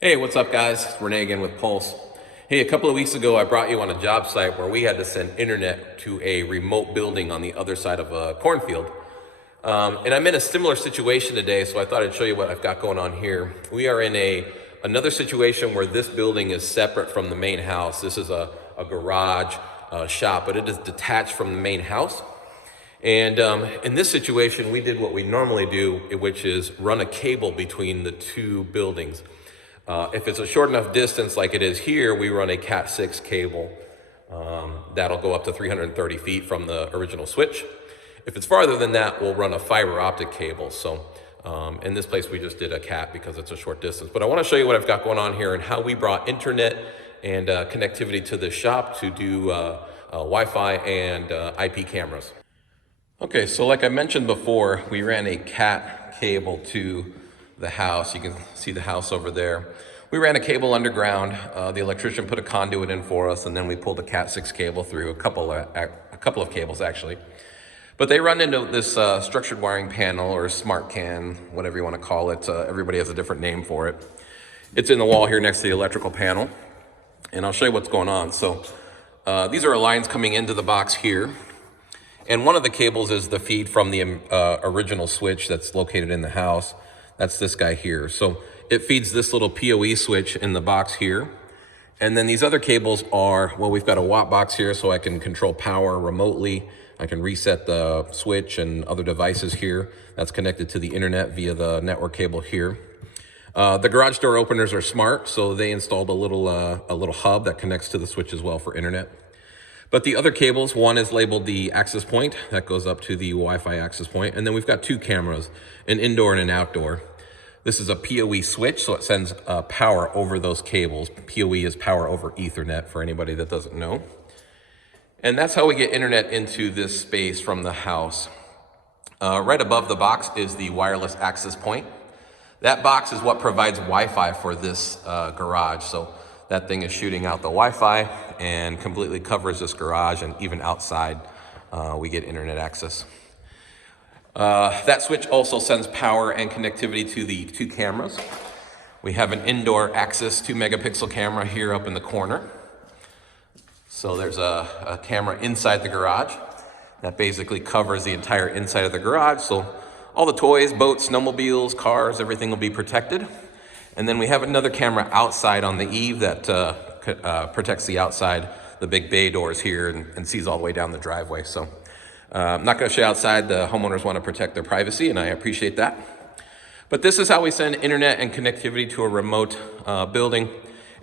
Hey, what's up guys? It's Renee again with Pulse. Hey, a couple of weeks ago I brought you on a job site where we had to send internet to a remote building on the other side of a cornfield. And I'm in a similar situation today, so I thought I'd show you what I've got going on here. We are in another situation where this building is separate from the main house. This is a garage shop, but it is detached from the main house. And in this situation, we did what we normally do, which is run a cable between the two buildings. If it's a short enough distance like it is here, we run a Cat 6 cable. That'll go up to 330 feet from the original switch. If it's farther than that, we'll run a fiber optic cable. So in this place, we just did a Cat because it's a short distance. But I want to show you what I've got going on here and how we brought internet and connectivity to the shop to do Wi-Fi and IP cameras. Okay, so like I mentioned before, we ran a Cat cable to the house. You can see the house over there. We ran a cable underground. The electrician put a conduit in for us, and then we pulled a Cat 6 cable through, a couple of cables actually. But they run into this structured wiring panel, or smart can, whatever you want to call it. Everybody has a different name for it. It's in the wall here next to the electrical panel, and I'll show you what's going on. So these are our lines coming into the box here. And one of the cables is the feed from the original switch that's located in the house. That's this guy here. So it feeds this little PoE switch in the box here. And then these other cables are, well, we've got a watt box here so I can control power remotely. I can reset the switch and other devices here. That's connected to the internet via the network cable here. The garage door openers are smart, so they installed a little hub that connects to the switch as well for internet. But the other cables, one is labeled the access point, that goes up to the Wi-Fi access point, and then we've got two cameras, an indoor and an outdoor. This is a PoE switch, so it sends power over those cables. PoE is power over Ethernet for anybody that doesn't know. And that's how we get internet into this space from the house. Right above the box is the wireless access point. That box is what provides Wi-Fi for this garage. So that thing is shooting out the Wi-Fi and completely covers this garage, and even outside we get internet access. That switch also sends power and connectivity to the two cameras. We have an indoor Axis 2 megapixel camera here up in the corner. So there's a camera inside the garage that basically covers the entire inside of the garage. So all the toys, boats, snowmobiles, cars, everything will be protected. And then we have another camera outside on the eave that protects the outside, the big bay doors here, and sees all the way down the driveway. So I'm not going to show you outside. The homeowners want to protect their privacy, and I appreciate that. But this is how we send internet and connectivity to a remote building.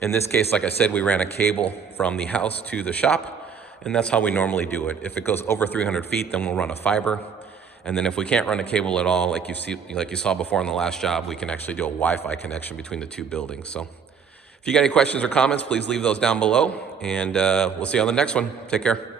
In this case, like I said, we ran a cable from the house to the shop, and that's how we normally do it. If it goes over 300 feet, then we'll run a fiber. And then if we can't run a cable at all, like you saw before on the last job, we can actually do a Wi-Fi connection between the two buildings. So if you got any questions or comments, please leave those down below, and we'll see you on the next one. Take care.